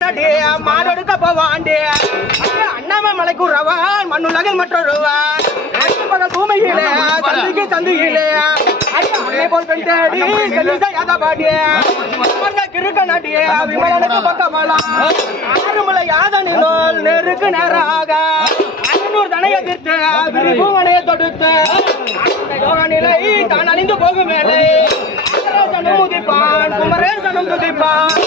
மாடொடுக்க போவாண்டே அண்ணாம மலைக்குறவன் மண்ணுலகில் மற்றொருவன் பகல் பூமியிலே சந்திக்கு சந்தியிலே போல் பெண் தேடி கிருக்க நாட்டிய விமலனுக்கு பக்கமலாம் ஆறுமலை யாதனினோல் நெருக்கு நேராக அண்ணனூர் தனை எதிர்த்து விரிபூவனையை தொடுத்து யோக நிலை தான் அழிந்து போகும் வேலை முதிப்பான் குமரேசனும் துதிப்பான்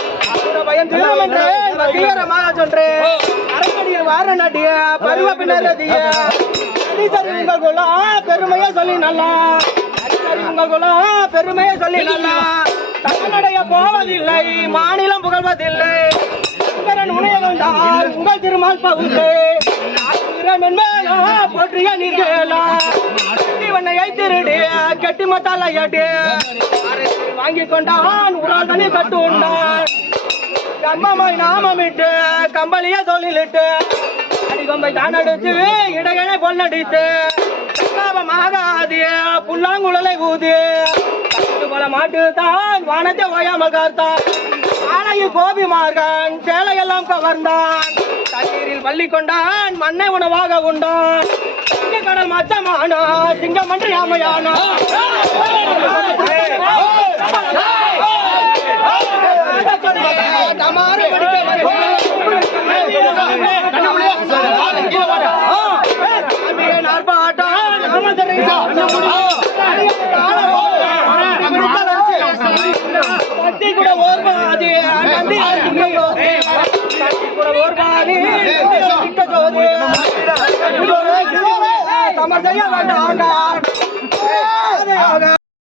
பயம் திருமன்றே தீவிரமாக சொல்றேன் அரசடியில் வார நடிய பருவ பின்னதிய உங்கள் குலம் பெருமையை சொல்லி நல்லா உங்கள் குலம் பெருமையை சொல்லி நல்லா தன்னடைய போவதில்லை மாநிலம் புகழ்வதில்லை உணைய கொண்டால் உங்கள் திருமால் பகுந்து போற்றிய நீர்கலாம் வண்ணையை திருடி கெட்டி மத்தாலையாட்டி வாங்கி கொண்டான் உரால் தண்ணி கட்டு உண்டான் கம்மமாய் நாமமிட்டு கம்பளிய தொழிலிட்டு அடிகொம்பை தான் எடுத்து இடையனை பொல்லடித்து ஆகாதிய புல்லாங்குழலை ஊதி போல மாட்டு தான் வானத்தை ஓயாமல் காத்தான் ஆலையில் கோபி மார்கன் சேலையெல்லாம் கவர்ந்தான் தண்ணீரில் பள்ளி கொண்டான் மண்ணை உணவாக உண்டான் கடல் மச்சமானோ சிங்கமன்றி ஆமையானோ கூட ஓர்வாதி சமதைய வேண்டாம்